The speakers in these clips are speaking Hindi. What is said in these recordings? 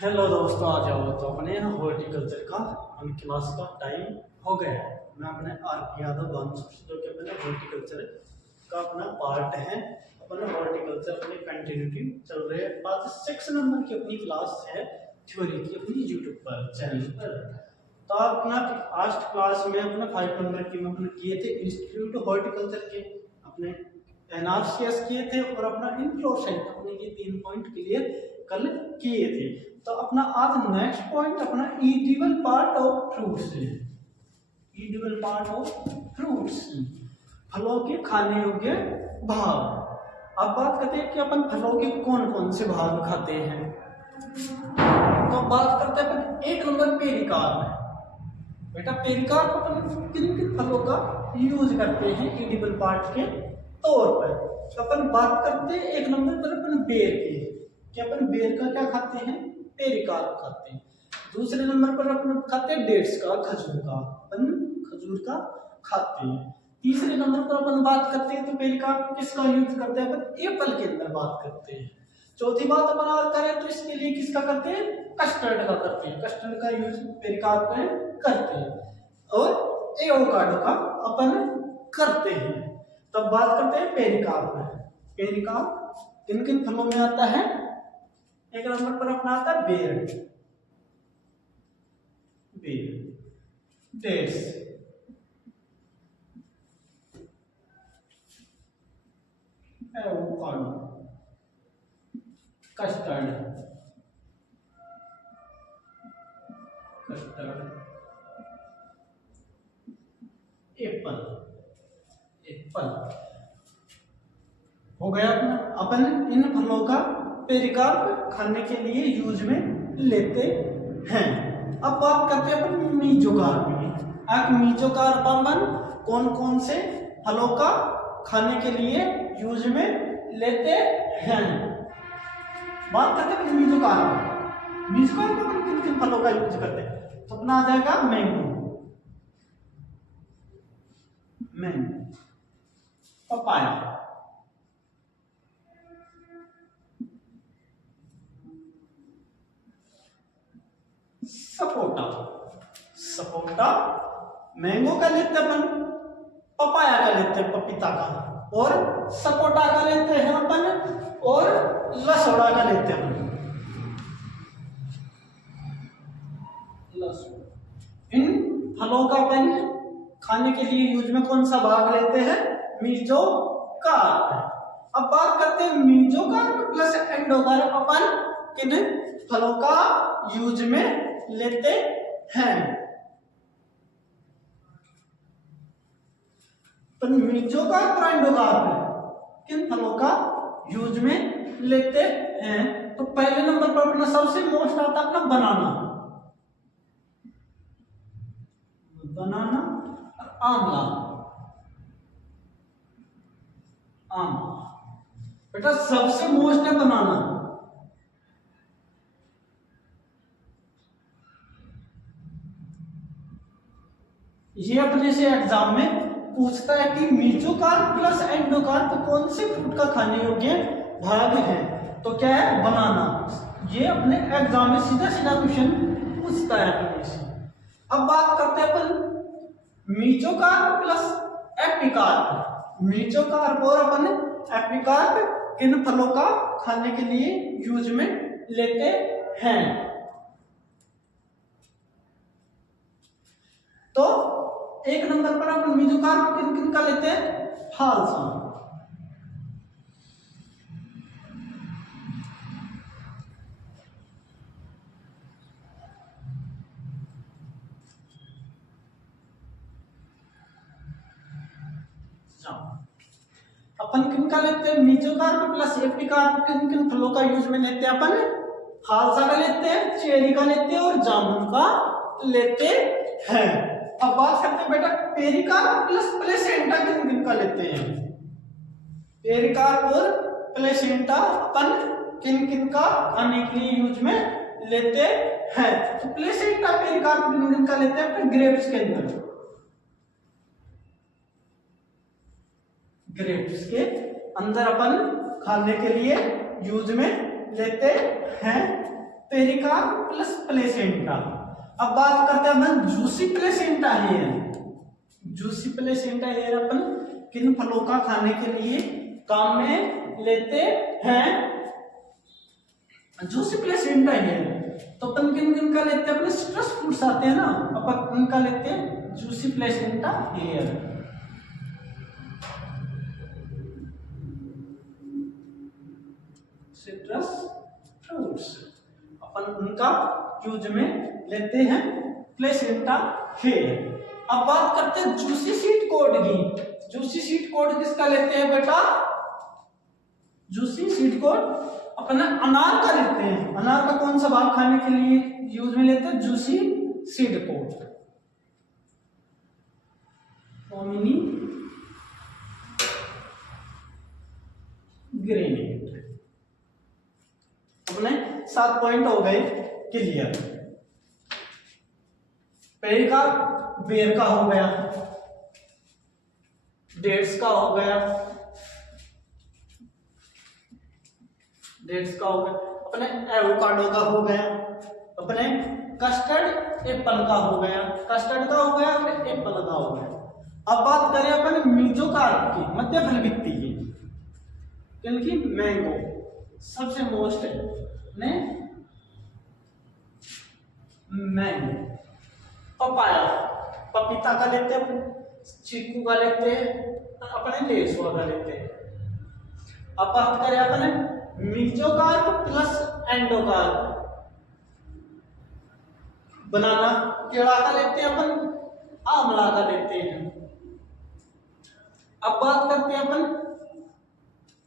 हेलो दोस्तों, आ जाओ तो अपने हॉर्टिकल्चर का हम क्लास का टाइम हो गया है। मैं अपने आर यादव जो कि अपने हॉर्टिकल्चर का अपना पार्ट है। अपना हॉर्टिकल्चर अपनी कंटिन्यूटी चल रही है। आज 6 नंबर की अपनी क्लास है थ्योरी की अपनी यूट्यूब पर चैनल पर। तो अपना आज क्लास में अपने 5 नंबर की में अपने किए थे इंस्टीट्यूट हॉर्टिकल्चर के अपने एनआरसीएस किए थे और अपना इनफ्लोरेसेंट अपने ये 3 पॉइंट क्लियर कल किए थे। तो अपना आज नेक्स्ट पॉइंट अपना ईडिबल पार्ट ऑफ फ्रूट्स है। ईडिबल पार्ट ऑफ फ्रूट्स, फलों के खाने योग्य भाग। अब बात करते हैं कि अपन फलों के कौन कौन से भाग खाते हैं। तो बात करते हैं अपन 1 नंबर पेरिकार्प। बेटा पेरिकार्प अपन किन किन फलों का यूज करते हैं ईडिबल पार्ट के तौर पर। तो अपन बात करते हैं 1 नंबर पर अपन बेर की, कि अपन बेर का क्या खाते हैं, पेरिकार्प खाते हैं। दूसरे नंबर पर अपन खाते हैं डेट्स का, खजूर का, अपन खजूर का खाते हैं। तीसरे नंबर पर अपन बात करते हैं तो पेरिकार्प किसका यूज करते हैं, अपन एप्पल के अंदर बात करते हैं। चौथी बात अपन और करें तो इसके लिए किसका करते हैं, कस्टर्ड का करते हैं। कस्टर्ड का यूज पेरिकार्प में करते हैं और एवोकाडो का अपन करते हैं। तब बात करते हैं पेरिकार्प में। पेरिकार्प किन किन फलों में आता है। 1 नंबर पर अपना आता है बेर, डेट्स, एवोकाडो, कस्टर्ड, एप्पल, हो गया अपना। अपन इन फलों का पेरिकार्प खाने के लिए यूज में लेते हैं। अब बात करते हैं अपन मीजोकार्प की। मीजोकार्प अपन कौन कौन से फलों का खाने के लिए यूज में लेते हैं। बात करते हैं मीजोकार्प। मीजोकार्प अपन किन किन फलों का यूज करते हैं। तो अपना आ जाएगा मैंगो, पपाया, सपोटा, मैंगो का लेते हैं अपन, पपाया का लेते हैं, पपीता का, और सपोटा का लेते हैं अपन, और लसोड़ा का लेते हैं अपन। इन फलों का अपन खाने के लिए यूज में कौन सा भाग लेते हैं, मीजोकार्प। अब बात करते हैं मीजोकार्प प्लस एंडोकार्प अपन किन फलों का यूज में लेते हैं। तो मीजोकार्प और एंडोकार्प किन फलों का यूज में लेते हैं। तो पहले नंबर पर अपना सबसे मोस्ट आता है अपना बनाना और आंवला। बेटा सबसे मोस्ट है बनाना। ये अपने से एग्जाम में पूछता है कि मीजोकार्प प्लस एंडोकार्प कौन से फ्रूट का खाने योग्य भाग है। तो क्या है, बनाना। ये अपने एग्जाम में सीधा सीधा क्वेश्चन पूछता है अपने से। अब बात करते हैं अपन मीजोकार्प प्लस एपिकार्प। मीजोकार्प और अपन एपिकार्प किन फलों का खाने के लिए यूज में लेते हैं। तो 1 नंबर पर अपन मीजोकार्प किन किन का लेते हैं, फाल्सा, अपन किन का लेते हैं, मीजोकार्प प्लस एपिकार्प किन किन फलों का यूज में लेते हैं अपन, फाल्सा का लेते हैं, चेरी का लेते हैं और जामुन का लेते हैं। अब बात करते हैं बेटा पेरिकार्प प्लस प्लेसेंटा किन किन का लेते हैं। पेरिकार्प और प्लेसेंटा अपन किन किन का खाने के लिए यूज में लेते हैं। तो प्लेसेंटा पेरिकार्प किन किन का लेते हैं, ग्रेप्स के अंदर, ग्रेप्स के अंदर अपन खाने के लिए यूज में लेते हैं। Pericarp plus placenta. अब बात करते हैं अपन juicy placenta hair. Juicy placenta hair अपन किन फलों का खाने के लिए काम में लेते हैं? जूसी प्लेसेंटा हेयर तो अपन किन किन का लेते हैं? अपने सिट्रस फ्रूट्स आते हैं ना, अपन उनका लेते हैं juicy placenta hair. Citrus fruits अपन उनका यूज में लेते हैं प्लेसेंटा हेयर। अब बात करते हैं जूसी सीड कोड की। जूसी सीड कोड किसका लेते हैं बेटा? जूसी सीड कोड अपना अनार का लेते हैं। अनार का कौन सा भाग खाने के लिए यूज में लेते हैं? Juicy seed code. Omni granite. अपने 7 पॉइंट हो गए क्लियर। पेड़ का बेर का हो गया, डेट्स का हो गया, डेट्स का हो गया, अपने एवोकाडो का हो गया, अपने कस्टर्ड एप्पल का हो गया, कस्टर्ड का हो गया और एप्पल का हो गया। अब बात करें अपन मीजोकार्प की, मध्य फल वित्ती की, क्योंकि मैंगो सबसे मोस्ट ने मैंगो। पपाया, पपीता का लेते हैं, चीकू का लेते हैं, अपने लेसुआ का लेते हैं। अब बात करें अपने मीजोकार्प प्लस एंडोकार्प, बनाना केड़ा का लेते हैं अपन, आंवला का लेते हैं। अब बात करते हैं अपन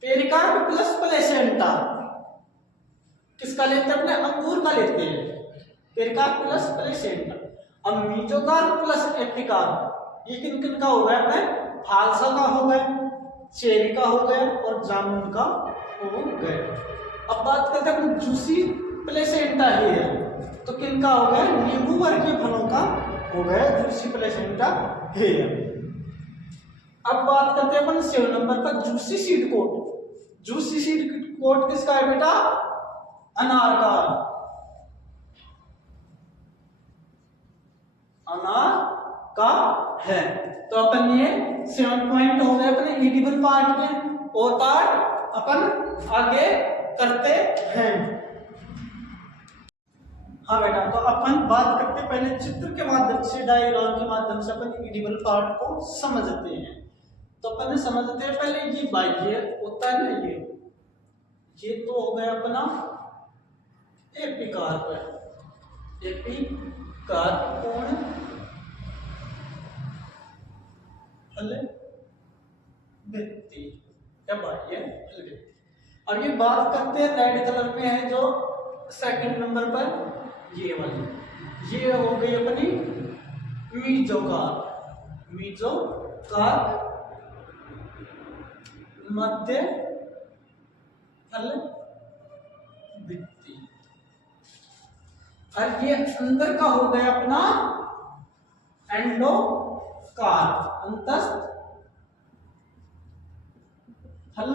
पेरिकार्प प्लस प्लेसेंटा, किसका लेते हैं? अपने अंगूर का लेते हैं, पेरिकार्प प्लस प्लेसेंटा। अब मीजोकार्प प्लस एपिकार्प, ये किन किन का हो गया? अपने फालसा का हो गया, चेरी का हो गया और जामुन का हो गया। अब बात करते हैं अपन जूसी प्लेसेंटा हेयर, तो किन का हो गया? नींबू वर्गीय फलों का हो गया जूसी प्लेसेंटा हेयर। अब बात करते हैं अपन 7 नंबर पर juicy seed coat. Juicy seed coat किसका है बेटा? अनार का, अनार का है। तो अपन ये 7 पॉइंट हो गए अपने एडिबल पार्ट में, और पार्ट अपन आगे करते हैं। हाँ बेटा, तो अपन बात करते पहले चित्र के माध्यम से, डायग्राम के माध्यम से अपन एडिबल पार्ट को समझते हैं। तो अपन समझते हैं पहले ये बाह्य होता है ना, ये तो हो गया अपना एपिकार्प है। एपिकार्प कोण फल भित्ति या बाह्य फल भित्ति। अब ये बात करते हैं रेड कलर में है जो 2nd नंबर पर, ये वाली, ये हो गई अपनी मीजोकार्प। मीजोकार्प मध्य फल भित्ति। और ये अंदर का हो गया अपना एंडोकार्प, अंतस्थ फल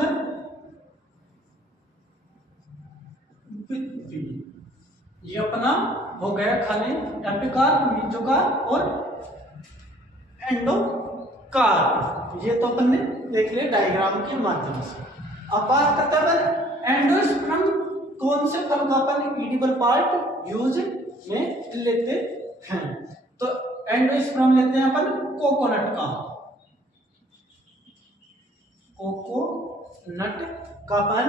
भित्ति। ये अपना हो गया खाने एपिकार्प, मीजोकार्प और एंडोकार्प। ये तो अपन ने देख लिया डायग्राम के माध्यम से। अब बात करते हैं एंडोस्पर्म, कौन से फल का अपन एडिबल पार्ट यूज में लेते हैं? तो एंडोस्पर्म लेते हैं अपन कोकोनट का, कोकोनट का अपन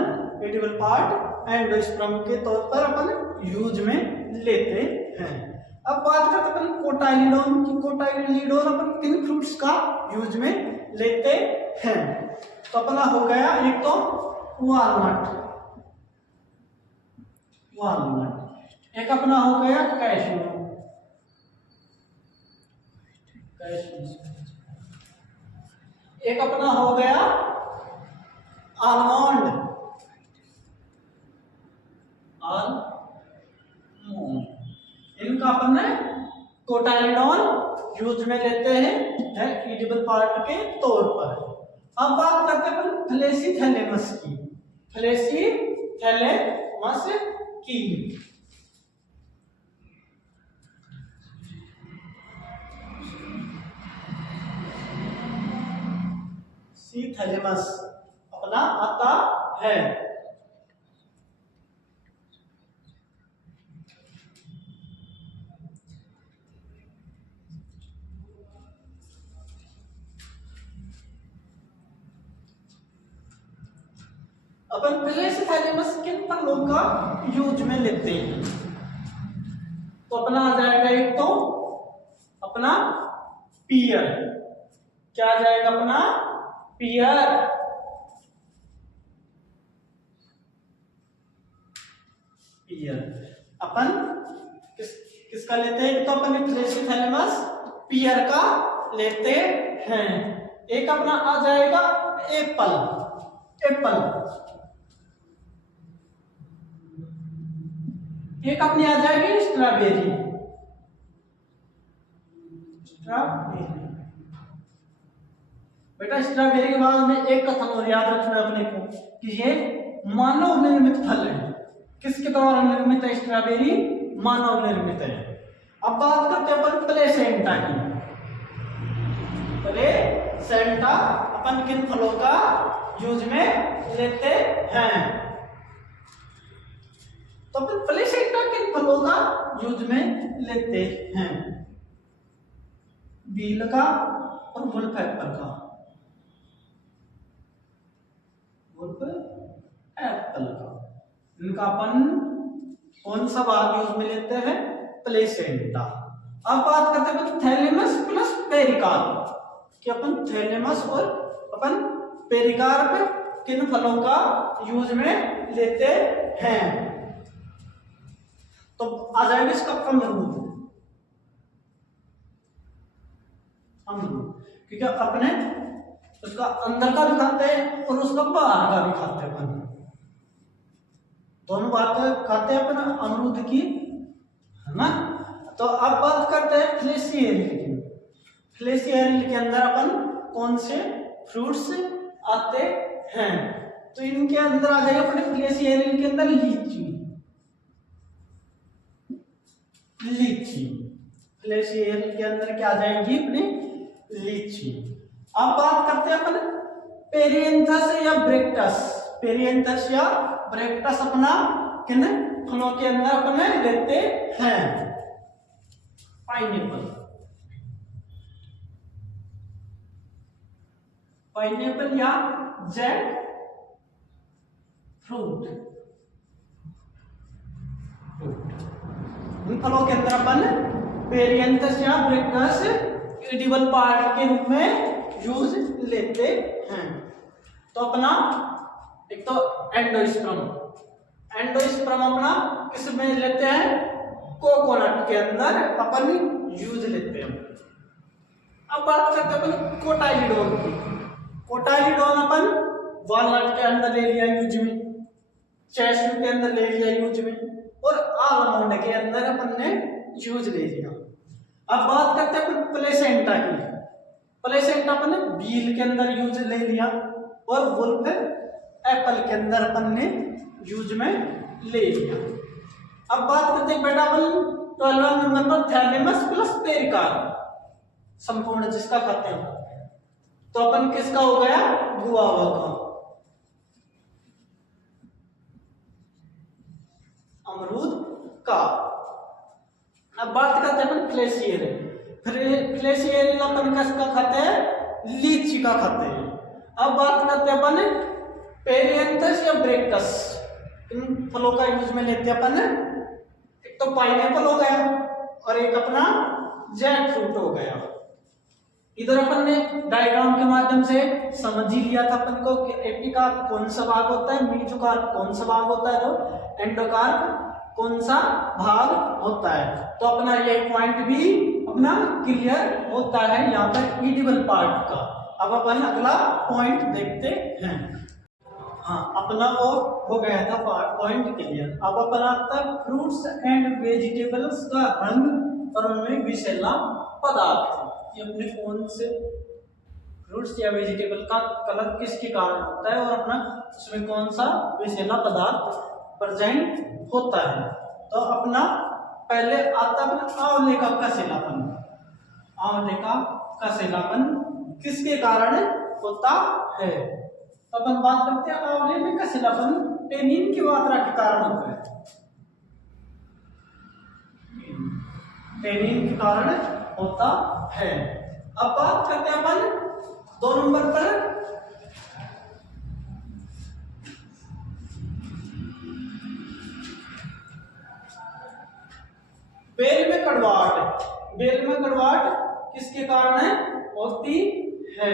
एडिबल पार्ट एंडोस्पर्म के तौर पर अपन यूज में लेते हैं। अब बात करते हैं अपन कोटाइलिडोन की। कोटाइलिडोन अपन किन फ्रूट्स का यूज में लेते हैं? तो अपना हो गया एक तो वालनट, वालनट। एक अपना हो गया कैश्यू, एक अपना हो गया आलमंड, आलमंड। इनका अपन कोटाइलिडोन यूज में लेते हैं एडिबल पार्ट के तौर पर। अब बात करते हैं फ्लेसी थैलेमस की। फ्लेसी थैलेमस की थैलेमस अपना आता है। अपन प्लेसेंथैलेमस किन फलों का यूज में लेते हैं? तो अपना आ जाएगा एक तो अपना पियर, क्या आ जाएगा अपना पियर, पियर अपन किसका लेते हैं? तो अपन प्लेसेंथैलेमस पियर का लेते हैं। एक अपना आ जाएगा एप्पल, एप्पल, एक अपनी आ जाएगी स्ट्रॉबेरी, स्ट्रॉबेरी। बेटा स्ट्रॉबेरी के बाद में एक कथन और याद रखना अपने को कि ये मानव निर्मित फल है। किसके द्वारा निर्मित है स्ट्रॉबेरी? मानव निर्मित है। अब बात करते हैं अपन प्लेसेंटा की। प्लेसेंटा अपन किन फलों का यूज में लेते हैं? तो अपन प्लेसेंटा किन फलों का यूज में लेते हैं? बील का और वुल्फ एप्पल का, वुल्फ एप्पल का, इनका अपन कौन सा भाग यूज में लेते हैं? प्लेसेंटा। अब बात करते हैं थैलेमस प्लस पेरिकार्प कि अपन थैलेमस और अपन पेरिकार्प किन फलों का यूज में लेते हैं? तो आ जाएगा इसका अमरूद, अमरूद, क्योंकि अपने उसका अंदर का भी खाते हैं और उसका बाहर का भी खाते हैं, अपन दोनों बात खाते हैं अपन अमरूद की, है ना। तो अब बात करते हैं फ्लेशियरी की। फ्लेशियरी के अंदर अपन कौन से फ्रूट्स आते हैं? तो इनके अंदर आ जाएगा अपने फ्लेशियरी के अंदर लीची, लीची, फ्लेशियरी के अंदर क्या आ जाएगी? अपनी लीची। अब बात करते हैं अपन पेरिएंथस या ब्रेक्टस, पेरिएंथस या ब्रेक्टस अपना किन फलों के अंदर अपने लेते हैं? पाइनएप्पल, पाइनएप्पल या जैक फ्रूट, इन फलों के अंदर अपन पेरिएंथस या ब्रेक्टस एडिबल पार्ट के रूप में यूज लेते हैं। तो अपना एक तो एंडोस्पर्म, एंडोस्पर्म अपना किस में लेते हैं? कोकोनट के अंदर अपन यूज लेते हैं। अब बात करते हैं अपन कोटाइलिडोन की। कोटाइलिडोन अपन वॉलनट के अंदर ले लिया यूज में, चैशू के अंदर ले लिया यूज में, और आलमंड के अंदर अपन ने यूज ले लिया। अब बात करते हैं अपन प्लेसेंटा की। प्लेसेंटा अपन ने बील के अंदर यूज ले लिया और वुल्फ एप्पल के अंदर अपन ने यूज में ले लिया। अब बात करते हैं बेटा अपन 12 नंबर पर थैलेमस प्लस पेरिकार्प संपूर्ण जिसका खाते हैं। तो अपन किसका हो गया? गुआवा का, अमरूद का। अब बात करते हैं अपन फ्लेशियरी। फ्लेशियरी अपन किसका खाते हैं? लीची का खाते हैं। अब बात करते हैं अपन पेरिएंथस या ब्रेक्टस, इन फलों का यूज में लेते हैं अपन। एक तो पाइनएप्पल हो गया और एक अपना जैक फ्रूट हो गया। इधर अपन ने डायग्राम के माध्यम से समझ ही लिया था अपन को कि एपिकार्प कौन सा भाग होता है, मेसोकार्प कौन सा भाग होता है, तो एंडोकार्प कौन सा भाग होता है। तो अपना ये पॉइंट भी अपना क्लियर होता है यहाँ पर ईडिबल पार्ट का। अब अपन अगला पॉइंट देखते हैं। हाँ, अपना वो हो गया था पॉइंट क्लियर। अब अपन आता है फ्रूट्स एंड वेजिटेबल्स का रंग और उनमें विषैला पदार्थ। ये अपने कौन से फ्रूट्स या वेजिटेबल का कलर किसके कारण होता है और अपना उसमें कौन सा विषैला पदार्थ प्रेजेंट होता है। तो अपना पहले आता है अपना आंवले का कसेलापन। आंवले का कसेलापन किसके कारण होता है। तो अपन बात करते हैं आंवले में कसेलापन टेनिन की मात्रा के कारण होता है। टेनिन के कारण होता है। अब बात करते हैं अपन 2 नंबर पर बेल में कड़वाहट। बेल में कड़वाहट किसके कारण है होती है?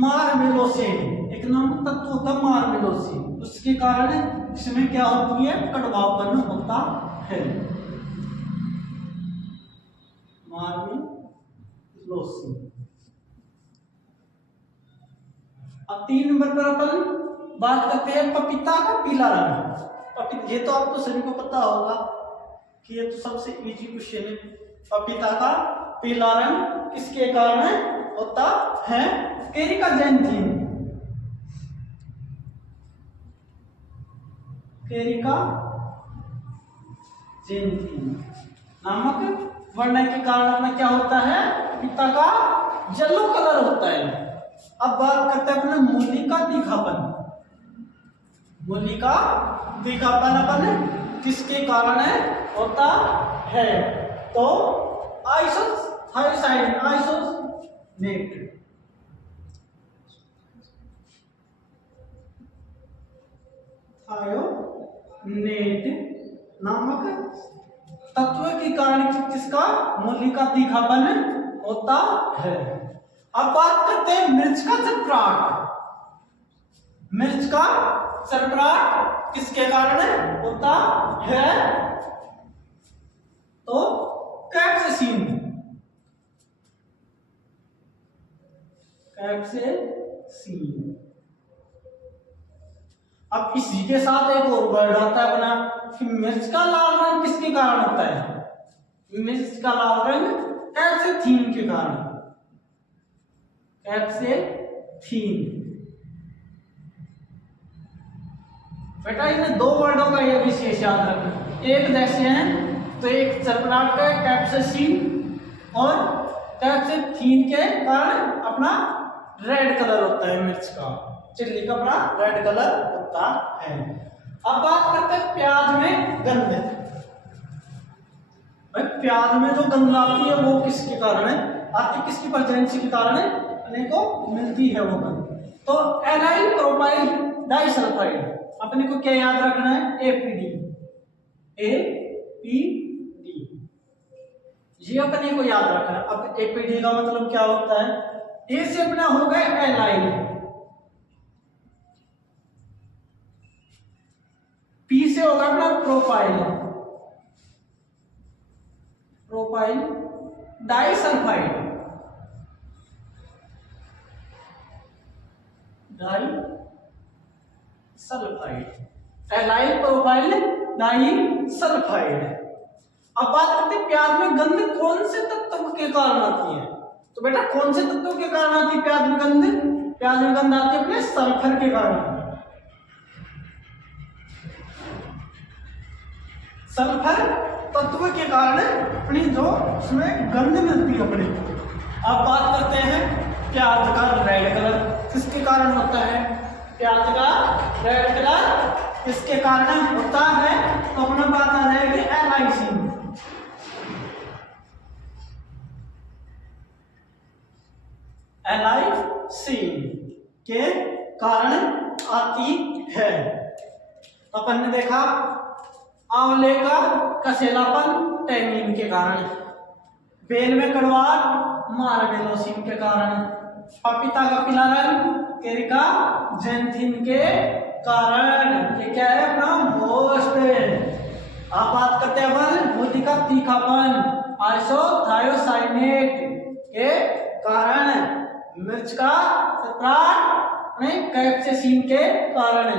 मार्मेलोसिन एक नाम तत्व होता है मार्मेलोसिन, उसके कारण इसमें क्या होती है कड़वापन होता है। मार्मेलोसिन। अब 3 नंबर पर अपन बात करते हैं पपीता का पीला रंग। ये तो आपको सभी को पता होगा कि ये तो सबसे इजी क्वेश्चन है। पपीता का पीला रंग किसके कारण होता है? Areca xanthine. एरिका जेंथिन नामक वर्ण के कारण अपना क्या होता है? पपीता का येलो कलर होता है। अब बात करते हैं अपने मूली का तीखापन। मूली का तीखापन अपन किसके कारण होता है? तो आइसोथायोसाइन आइसोनेट थायोनेट नामक तत्व के कारण किसका मूली का तीखापन होता है। अब बात करते हैं मिर्च का चरपराहट। मिर्च का चरपराहट किसके कारण होता है? तो कैप्सेसिन। कैप्सेसिन। अब इसी के साथ एक और वर्ड आता है अपना कि मिर्च का लाल रंग किसके कारण होता है? मिर्च का लाल रंग कैप्सेथीन के कारण। कैप्सेथीन। बेटा इन 2 वर्डों का यह विशेष याद रखना। एक जैसे हैं तो एक चरपराहट का कैप्सेसिन और कैप्सेथीन के कारण अपना रेड कलर होता है मिर्च का, चिल्ली का अपना रेड कलर होता है। अब बात करते हैं प्याज में गंध। भाई प्याज में जो गंध आती है वो किसके कारण है आती? किसकी प्रेजेंसी के कारण है अपने को मिलती है वो गंध? तो एनाइल प्रोपाइल डाइसल्फाइड। अपने को क्या याद रखना है? एपीडी। एपीडी ये अपने को याद रखना है। अब एपीडी का मतलब क्या होता है? ए से अपना हो गए एलाइल, पी से होगा अपना propyl, propyl disulphide, disulphide allyl propyl disulphide. अब बात करते हैं प्याज में गंध कौन से तत्व के कारण आती है? तो बेटा कौन से तत्वों के कारण आती है प्याज में गंध? प्याज में गंध आती है अपने सल्फर के कारण। सल्फर तत्व के कारण अपनी जो उसमें गंध मिलती है अपने को। अब बात करते हैं प्याज का रेड कलर किसके कारण होता है? प्याज का रेड कलर किसके कारण होता है? तो अपना बात आ जाएगी एलाइसिन। एलाइसिन के कारण आती है। अपन ने देखा आंवले का कसेलापन टैनिन के कारण, बेल में कड़वाहट मार्मेलोसिन के कारण, पपीता का पीला रंग एरिका जेंथिन के कारण। ये क्या है अपना मोस्ट। आप बात करते हैं अपन मूली का तीखापन आइसोथायोसाइनेट के कारण, मिर्च का चरपराहट कैप्सेसिन के कारण।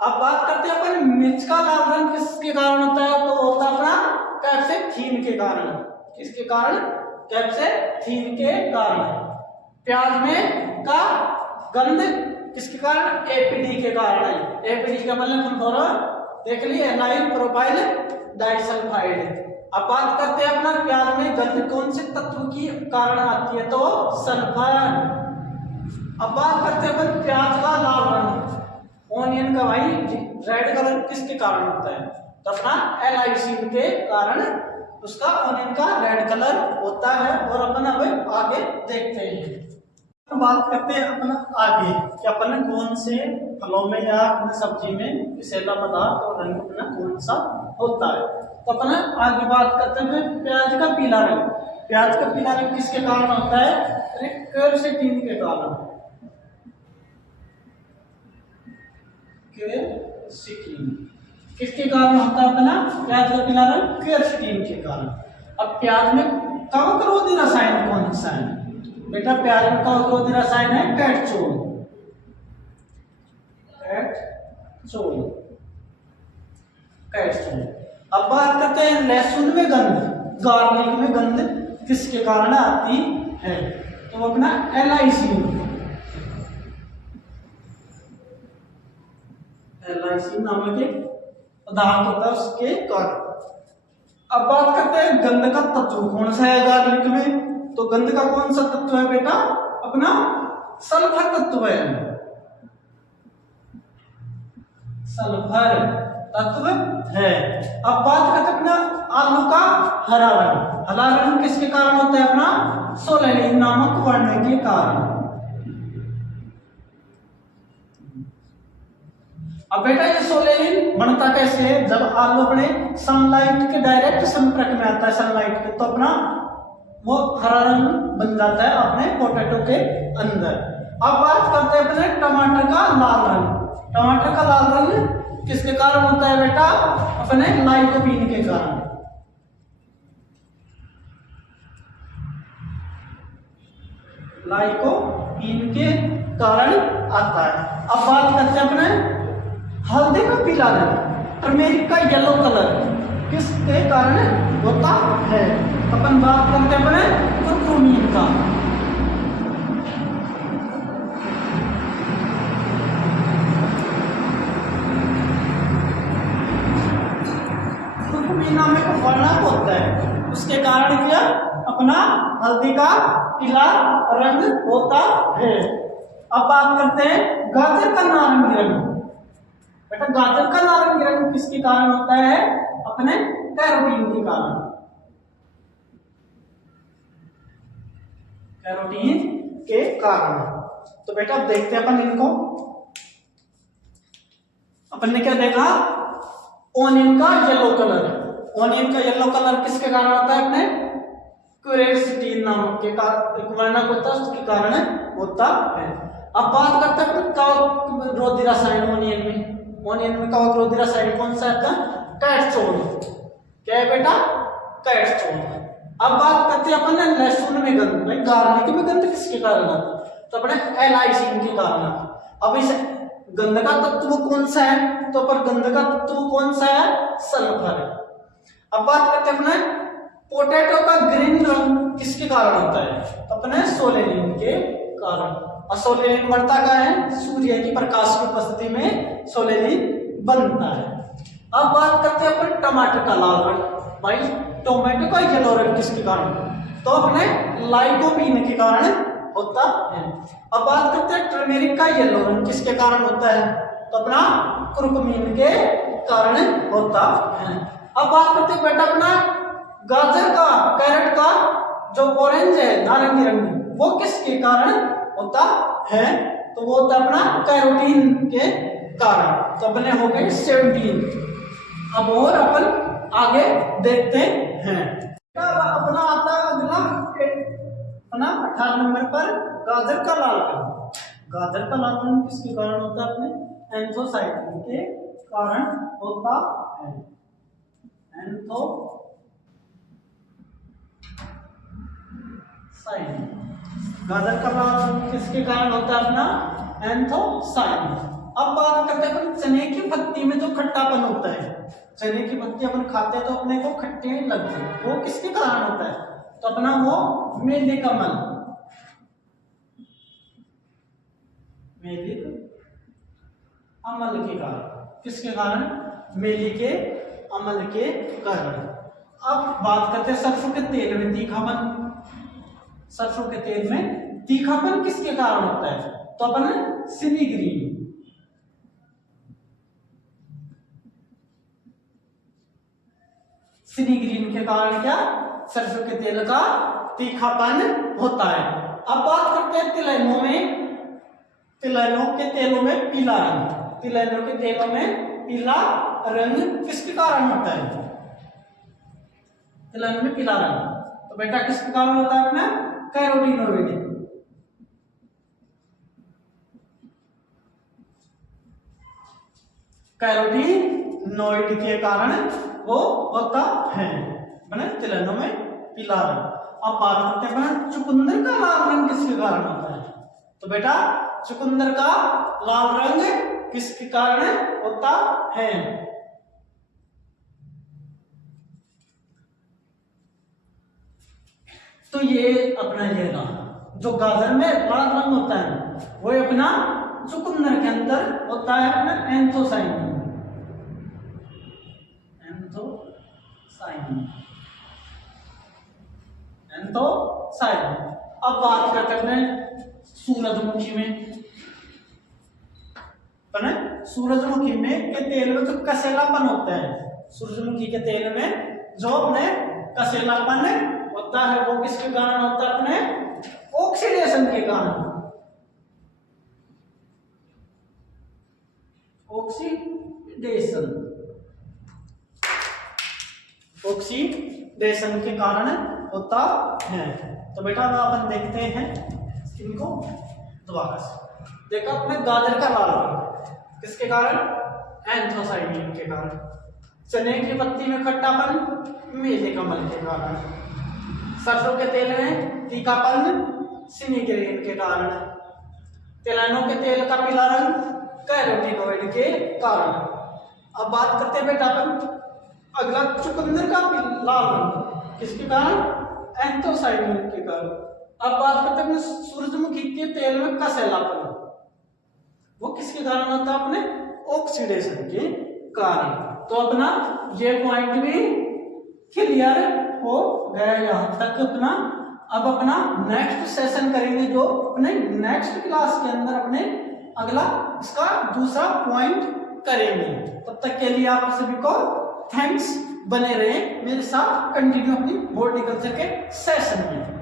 अब बात करते हैं अपन मिर्च का लाल रंग किसके कारण होता है? तो होता है अपना कैप्सेथीन के कारण। किसके कारण? कैप्सेथीन के कारण। प्याज में का गंध किसके कारण? एपीडी के कारण है। एपीडी का मतलब हम दोनों देख लिए एनाइल प्रोपाइल डाइसल्फाइड। अब बात करते हैं अपना प्याज में गंध कौन से तत्व की कारण आती है, तो सल्फर। अब बात करते हैं अपन प्याज का लाल रंग, ऑनियन का भाई रेड कलर किसके कारण होता है, तो अपना एलाइसिन के कारण उसका ऑनियन का रेड कलर होता है। और अपन अब आगे देखते हैं, तो बात करते हैं अपन आगे कि अपन कौन से फलों में या अपने सब्जी में विषैला पदार्थ और रंग अपना कौन सा होता है। तो अपन आगे बात करते हैं प्याज का पीला रंग। प्याज का पीला रंग किसके कारण होता है, क्वेरसेटिन के कारण। क्वेरसेटिन किसके कारण होता है अपना प्याज का पीला रंग, क्वेरसेटिन के कारण। अब प्याज में कवकरोधी रसायन कौन सा है बेटा, प्याज में कवकरोधी रसायन है कैटचोल। कैटचोल कैटचोल। अब बात करते हैं लहसुन में गंध, गार्लिक में गंध किसके कारण आती है, तो अपना एलाइसिन। एलाइसिन नामक एक पदार्थ होता है उसके कारण। अब बात करते हैं गंध का तत्व कौन सा है गार्लिक में, तो गंध का कौन सा तत्व है बेटा, अपना सल्फर तत्व है। सल्फर तत्व है। अब बात करते हैं अपना आलू का हरा रंग। हरा रंग किसके कारण होता है, अपना सोलेनिन नामक वर्ण के कारण। अब बेटा ये सोलेनिन बनता कैसे है, जब आलू अपने सनलाइट के डायरेक्ट संपर्क में आता है सनलाइट के, तो अपना वो हरा रंग बन जाता है अपने पोटैटो के अंदर। अब बात करते हैं अपने टमाटर का लाल रंग। टमाटर का लाल रंग किसके कारण होता है बेटा, अपने लाइकोपीन के कारण। लाइकोपीन के कारण आता है। अब बात करते हैं अपने हल्दी का पीला रंग, टर्मेरिक का येलो कलर किसके कारण होता है, अपन बात करते हैं अपने कुरकुमीन का। कुरकुमीन नामक वर्णक होता है, उसके कारण क्या अपना हल्दी का पीला रंग होता है। अब बात करते हैं गाजर का नारंगी रंग। बेटा गाजर का नारंगी रंग किसके कारण होता है, अपने कैरोटीन के कारण। कैरोटीन के कारण। तो बेटा अब देखते हैं अपन इनको। अपन ने क्या देखा, ओनियन का येलो कलर। ओनियन का येलो कलर किसके कारण होता है, अपने क्वेरसेटिन नामक के कारण वर्णक होता है, उसके कारण होता है। अब बात करते हैं कवकरोधी रसायन ओनियन में। ओनियन में कवकरोधी रसायन कौन सा आता है, कैटचोल। क्या है बेटा, कैटचोल। अब बात करते हैं अपन लहसुन में गंध। भाई गार्लिक में गंध किसके कारण आता है, तो अपने एलाइसिन के कारण आता है। अब इस गंध का तत्व कौन सा है, तो पर गंध का तत्व कौन सा है, सल्फर है। अब बात करते हैं अपने पोटैटो का ग्रीन रंग किसके कारण होता है, तो अपने सोलेनिन के कारण। और सोलेनिन बनता क्या है, सूर्य की प्रकाश की उपस्थिति में सोलेनिन बनता है। अब बात करते हैं अपन टमाटर का लाल रंग। भाई टोमेटो का येलो रंग किसके कारण, तो अपने लाइकोपीन के कारण होता है। अब बात करते हैं टर्मेरिक का येलो रंग किसके कारण होता है, तो अपना कुरकुमीन के कारण होता है। अब बात करते हैं बेटा अपना गाजर का, कैरेट का जो ऑरेंज है नारंगी रंग, वो किसके कारण होता है, तो वो होता है अपना कैरोटीन के कारण। तो अपने हो गए 17। अब और अपन आगे देखते हैं। अपना आता है अगला अपना 18 नंबर पर गाजर का लाल रंग। गाजर का लाल रंग किसके कारण होता है, अपने एंथोसाइटिन के कारण होता है। गाजर का लाल रंग किसके कारण होता है, अपना एंथोसाइटिन। अब बात करते हैं अपन चने की पत्ती में जो खट्टापन होता है, चने की पत्ती अपन खाते हैं तो अपने को खट्टे लगते हैं, वो किसके कारण होता है, तो अपना वो मेलिक अम्ल। मेलिक अम्ल के कारण, किसके कारण, मेलिक के अम्ल के कारण। अब बात करते हैं सरसों के तेल में तीखापन। सरसों के तेल में तीखापन किसके कारण होता है? तो अपन सिनीग्रीन, सिनीग्रीन के कारण क्या सरसों के तेल का तीखापन होता है। अब बात करते हैं तिलहनों में। तिलहनों के तेलों में पीला रंग, तिलहनों के तेलों में पीला रंग किसके कारण होता है? तिलहन में पीला रंग तो बेटा किसके कारण होता है? अपना कैरोटीनोइड, कैरोटीनोइड के कारण वो होता है मैंने तिलहनों में पीला रंग। अब बात करते हैं चुकंदर का लाल रंग किसके कारण होता है? तो बेटा चुकंदर का लाल रंग किसके कारण होता है? तो ये अपना ये रहा जो गाजर में लाल रंग होता है वो अपना चुकंदर के अंदर होता है अपना एंथोसाइनिन, एंथोसाइनिन, एंथोसाइनिन। अब बात करते हैं सूरजमुखी में। सूरजमुखी में के तेल में जो कसेलापन होता है, सूरजमुखी के तेल में जो अपने कसेलापन होता है वो किसके कारण होता है? अपने ऑक्सीडेशन के कारण, ऑक्सीडेशन, ऑक्सीडेशन के कारण होता है। तो बेटा अपन देखते हैं इनको दोबारा से। देखो अपने गाजर का लाल रंग किसके कारण? एंथोसाइनिन के कारण। चने की पत्ती में खट्टापन मेले कमल के कारण। सरसों के तेल में तीखापन सिनीग्रीन के कारण। तिलहनों के तेल का पीला रंग कैरोटीनोइड के कारण। अब बात करते हैं बेटा अपन अगला चुकंदर का लाल रंग किसके कारण? एंथोसाइनिन के कारण। अब बात करते हैं सूरजमुखी के तेल में कसेलापन, वो किसके कारण होता है? अपने ऑक्सीडेशन के कारण। तो अपना ये पॉइंट भी क्लियर हो गया यहाँ तक अपना। अब अपना नेक्स्ट सेशन करेंगे जो अपने नेक्स्ट क्लास के अंदर अपने अगला इसका दूसरा पॉइंट करेंगे। तब तक के लिए आप सभी को थैंक्स, बने रहे मेरे साथ कंटिन्यू अपनी हॉर्टिकल्चर के सेशन में।